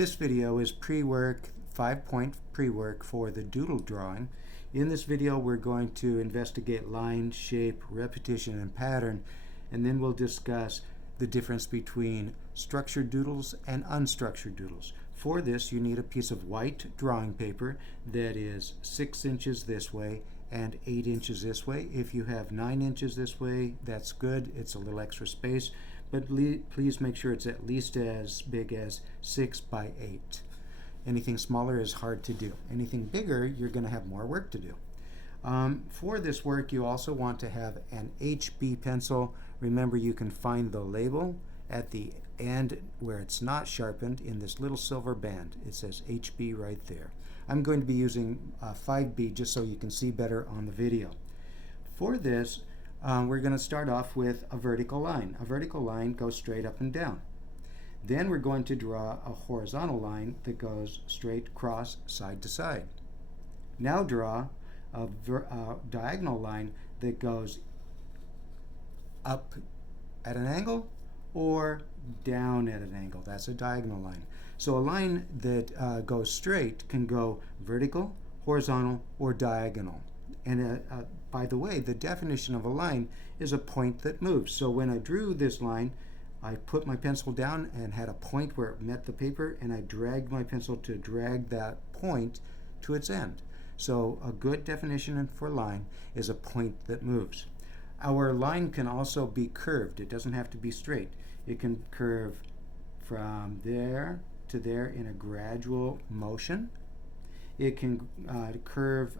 This video is pre-work, 5-point pre-work for the doodle drawing. In this video we're going to investigate line, shape, repetition, and pattern, and then we'll discuss the difference between structured doodles and unstructured doodles. For this you need a piece of white drawing paper that is 6 inches this way and 8 inches this way. If you have 9 inches this way, that's good. It's a little extra space, but please make sure it's at least as big as 6 by 8. Anything smaller is hard to do. Anything bigger, you're going to have more work to do. For this work, you also want to have an HB pencil. Remember, you can find the label at the end where it's not sharpened in this little silver band. It says HB right there. I'm going to be using 5B just so you can see better on the video. For this, we're going to start off with a vertical line. A vertical line goes straight up and down. Then we're going to draw a horizontal line that goes straight across, side to side. Now draw a diagonal line that goes up at an angle or down at an angle. That's a diagonal line. So a line that goes straight can go vertical, horizontal, or diagonal. And by the way, the definition of a line is a point that moves. So when I drew this line, I put my pencil down and had a point where it met the paper, and I dragged my pencil to drag that point to its end. So a good definition for line is a point that moves. Our line can also be curved. It doesn't have to be straight. It can curve from there to there in a gradual motion. It can curve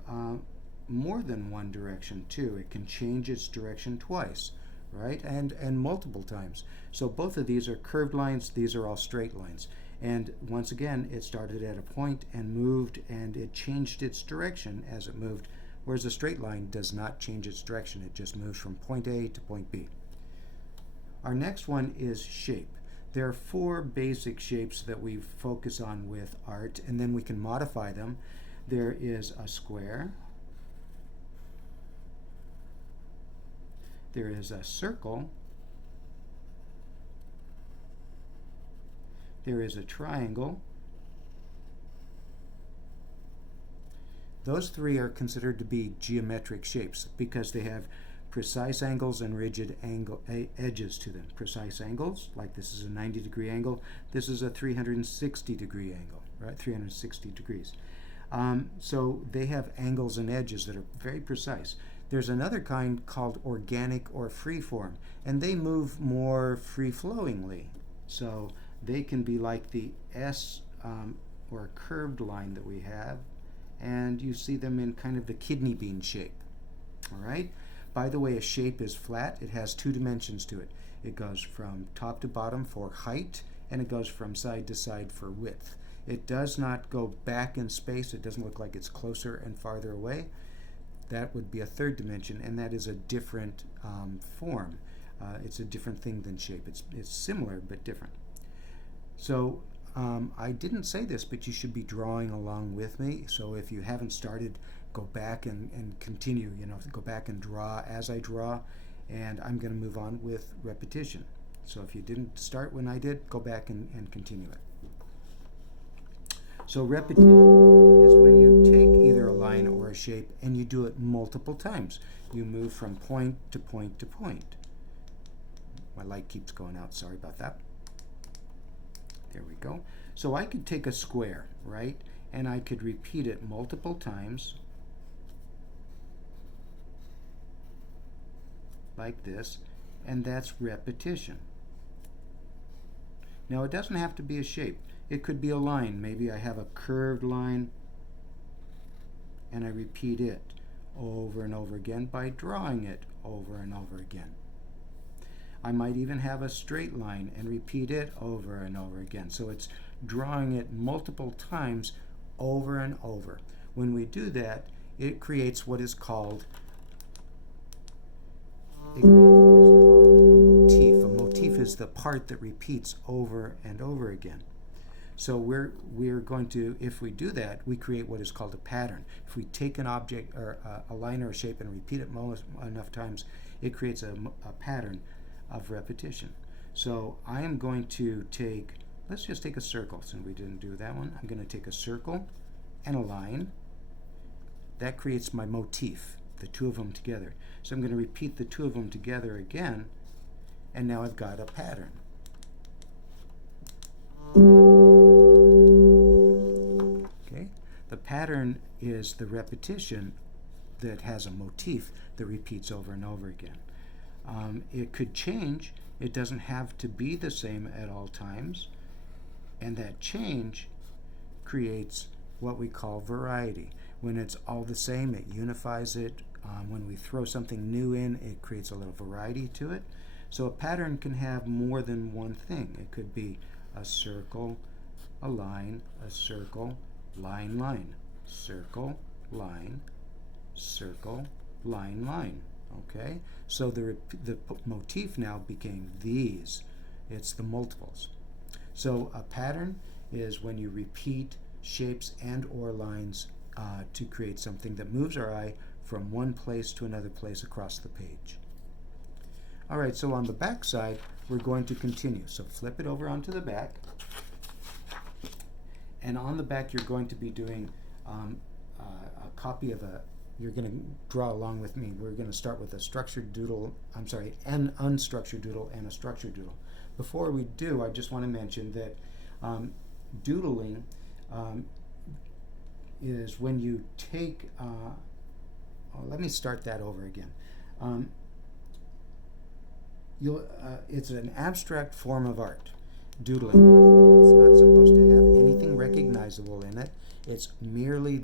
more than one direction too. It can change its direction twice, right? And multiple times. So both of these are curved lines. These are all straight lines. And once again, it started at a point and moved, and it changed its direction as it moved, whereas a straight line does not change its direction. It just moves from point A to point B. Our next one is shape. There are 4 basic shapes that we focus on with art, and then we can modify them. There is a square. There is a circle. There is a triangle. Those 3 are considered to be geometric shapes because they have precise angles and rigid edges to them. Precise angles, like this is a 90-degree angle. This is a 360-degree angle, right? 360 degrees. So they have angles and edges that are very precise. There's another kind called organic or freeform, and they move more free-flowingly. So they can be like the S or curved line that we have, and you see them in kind of the kidney bean shape. All right? By the way, a shape is flat. It has 2 dimensions to it. It goes from top to bottom for height, and it goes from side to side for width. It does not go back in space. It doesn't look like it's closer and farther away. That would be a 3rd dimension, and that is a different form. It's a different thing than shape. It's similar but different. So I didn't say this, but you should be drawing along with me. So if you haven't started, go back and continue. Go back and draw as I draw, and I'm going to move on with repetition. So if you didn't start when I did, go back and continue it. So repetition is when you take either a line or a shape and you do it multiple times. You move from point to point to point. My light keeps going out. Sorry about that. There we go. So I could take a square, right? And I could repeat it multiple times like this, and that's repetition. Now it doesn't have to be a shape. It could be a line. Maybe I have a curved line and I repeat it over and over again by drawing it over and over again. I might even have a straight line and repeat it over and over again. So it's drawing it multiple times over and over. When we do that, it creates what is called a motif. A motif is the part that repeats over and over again. So we're going to, if we do that, we create what is called a pattern. If we take an object or a line or a shape and repeat it enough times, it creates a pattern of repetition. So I am going to take let's just take a circle since we didn't do that one. I'm going to take a circle and a line. That creates my motif, the two of them together. So I'm going to repeat the two of them together again, and now I've got a pattern. Okay, the pattern is the repetition that has a motif that repeats over and over again. It could change. It doesn't have to be the same at all times, and that change creates what we call variety. When it's all the same, it unifies it. When we throw something new in, it creates a little variety to it. So a pattern can have more than one thing. It could be a circle, a line, a circle, line, line, circle, line, circle, line, line. Okay? So the motif now became these. It's the multiples. So a pattern is when you repeat shapes and or lines to create something that moves our eye from one place to another place across the page. All right, so on the back side, we're going to continue. So flip it over onto the back. And on the back, you're going to be doing a copy of you're going to draw along with me. We're going to start with a structured doodle, an unstructured doodle and a structured doodle. Before we do, I just want to mention that doodling is when you take, let me start that over again. It's an abstract form of art, doodling. It's not supposed to have anything recognizable in it. It's merely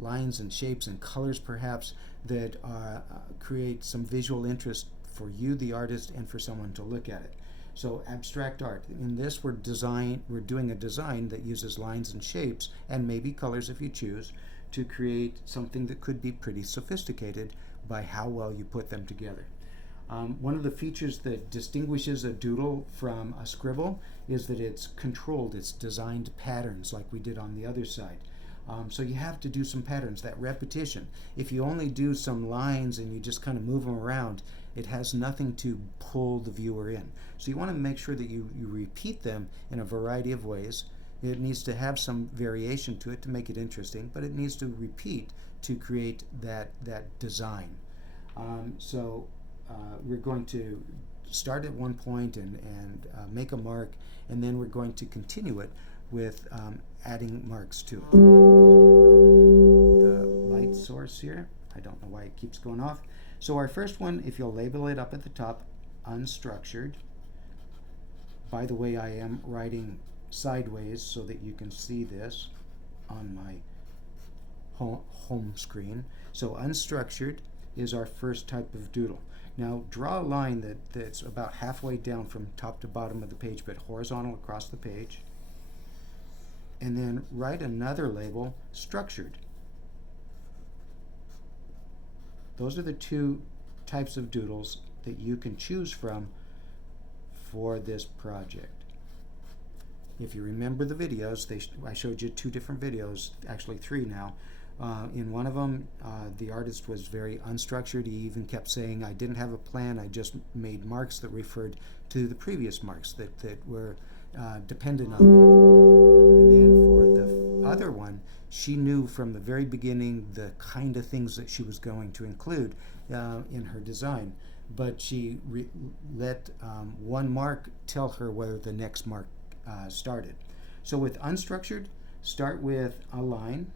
lines and shapes and colors, perhaps, that create some visual interest for you, the artist, and for someone to look at it. So abstract art. In this, we're doing a design that uses lines and shapes, and maybe colors if you choose, to create something that could be pretty sophisticated by how well you put them together. One of the features that distinguishes a doodle from a scribble is that it's controlled, it's designed patterns like we did on the other side. So you have to do some patterns, that repetition. If you only do some lines and you just kind of move them around, it has nothing to pull the viewer in. So you want to make sure that you repeat them in a variety of ways. It needs to have some variation to it to make it interesting, but it needs to repeat to create that design. We're going to start at one point and make a mark, and then we're going to continue it with adding marks to it. The light source here, I don't know why it keeps going off. So our first one, if you'll label it up at the top, unstructured. By the way, I am writing sideways so that you can see this on my home screen. So unstructured is our first type of doodle. Now draw a line that's about halfway down from top to bottom of the page, but horizontal across the page. And then write another label, structured. Those are the two types of doodles that you can choose from for this project. If you remember the videos, I showed you two different videos, actually three now. In one of them, the artist was very unstructured. He even kept saying, I didn't have a plan, I just made marks that referred to the previous marks that were dependent on it. And then for the other one, she knew from the very beginning the kind of things that she was going to include in her design, but she let one mark tell her whether the next mark started. So with unstructured, start with a line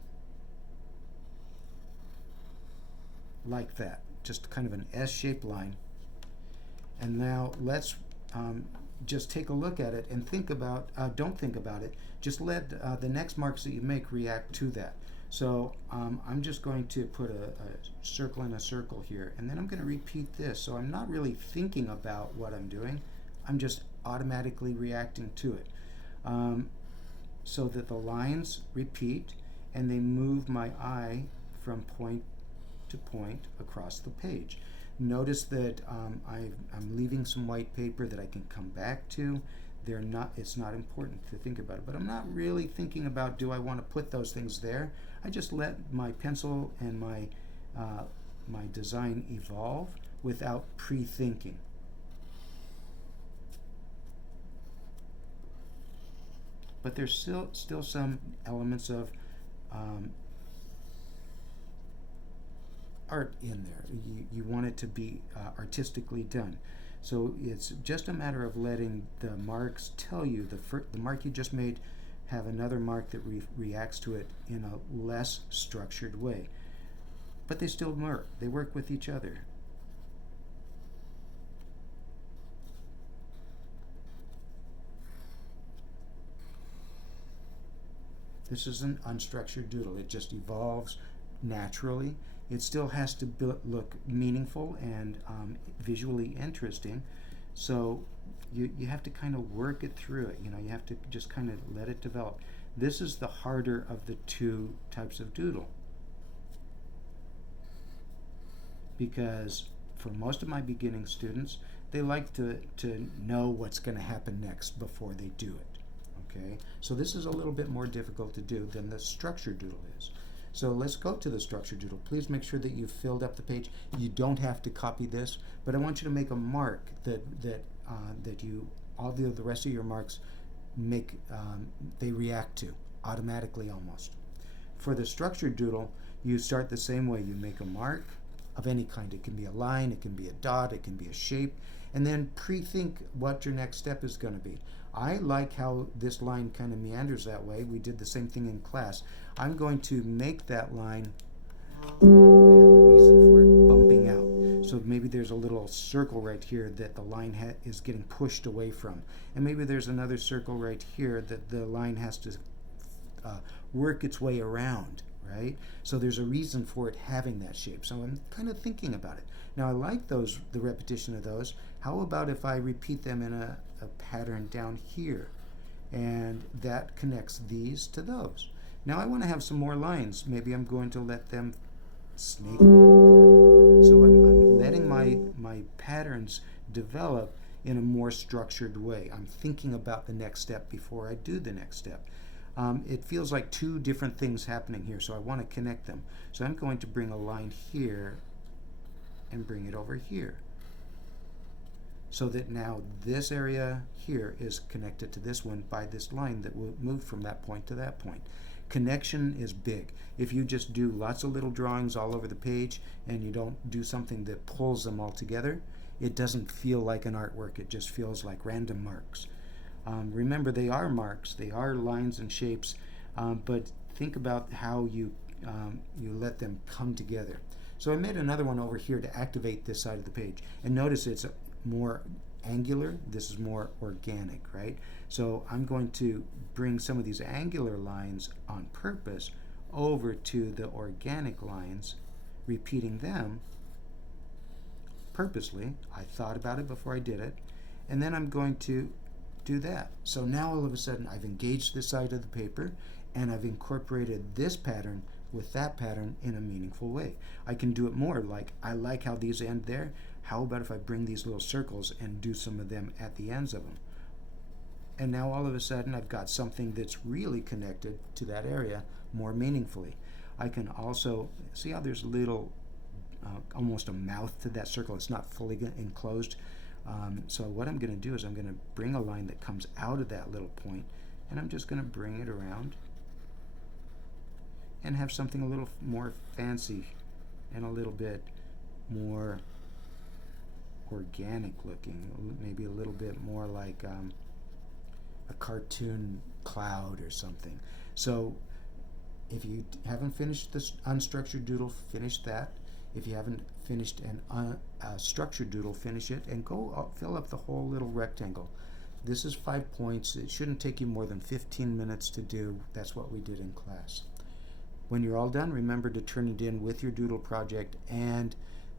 like that, just kind of an S-shaped line. And now let's just take a look at it and think about, don't think about it, just let the next marks that you make react to that. So I'm just going to put a circle and a circle here, and then I'm going to repeat this. So I'm not really thinking about what I'm doing, I'm just automatically reacting to it. So that the lines repeat and they move my eye from point to point across the page. Notice that I'm leaving some white paper that I can come back to. It's not important to think about it, but I'm not really thinking about, do I want to put those things there? I just let my pencil and my design evolve without pre-thinking. but there's still some elements of art in there. You want it to be artistically done. So it's just a matter of letting the marks tell you the mark you just made have another mark that reacts to it in a less structured way. But they still work. They work with each other. This is an unstructured doodle. It just evolves naturally. It still has to look meaningful and visually interesting. So you have to kind of work it through it. You have to just kind of let it develop. This is the harder of the two types of doodle, because for most of my beginning students, they like to know what's going to happen next before they do it. Okay, so this is a little bit more difficult to do than the structured doodle is. So let's go to the structured doodle. Please make sure that you've filled up the page. You don't have to copy this, but I want you to make a mark that you all the rest of your marks make they react to automatically almost. For the structured doodle, you start the same way. You make a mark of any kind. It can be a line, it can be a dot, it can be a shape, and then pre-think what your next step is going to be. I like how this line kind of meanders that way. We did the same thing in class. I'm going to make that line have a reason for it bumping out. So maybe there's a little circle right here that the line is getting pushed away from. And maybe there's another circle right here that the line has to work its way around, right? So there's a reason for it having that shape. So I'm kind of thinking about it. Now I like the repetition of those. How about if I repeat them in a pattern down here? And that connects these to those. Now I want to have some more lines. Maybe I'm going to let them snake. So I'm letting my patterns develop in a more structured way. I'm thinking about the next step before I do the next step. It feels like two different things happening here, so I want to connect them. So I'm going to bring a line here and bring it over here, so that now this area here is connected to this one by this line that will move from that point to that point. Connection is big. If you just do lots of little drawings all over the page and you don't do something that pulls them all together, it doesn't feel like an artwork. It just feels like random marks. Remember, they are marks, they are lines and shapes, but think about how you let them come together. So I made another one over here to activate this side of the page. And notice it's more angular. This is more organic, right? So I'm going to bring some of these angular lines on purpose over to the organic lines, repeating them purposely. I thought about it before I did it. And then I'm going to do that. So now all of a sudden I've engaged this side of the paper and I've incorporated this pattern with that pattern in a meaningful way. I can do it more, like I like how these end there. How about if I bring these little circles and do some of them at the ends of them? And now all of a sudden I've got something that's really connected to that area more meaningfully. I can also see how there's little almost a mouth to that circle. It's not fully enclosed. So what I'm going to do is I'm going to bring a line that comes out of that little point, and I'm just going to bring it around and have something a little more fancy and a little bit more organic looking, maybe a little bit more like a cartoon cloud or something. So if you haven't finished this unstructured doodle, finish that. If you haven't finished a structured doodle, finish it and go fill up the whole little rectangle. This is 5 points. It shouldn't take you more than 15 minutes to do. That's what we did in class. When you're all done, remember to turn it in with your doodle project and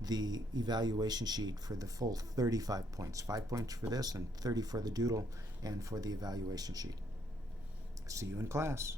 the evaluation sheet for the full 35 points. 5 points for this and 30 for the doodle and for the evaluation sheet. See you in class.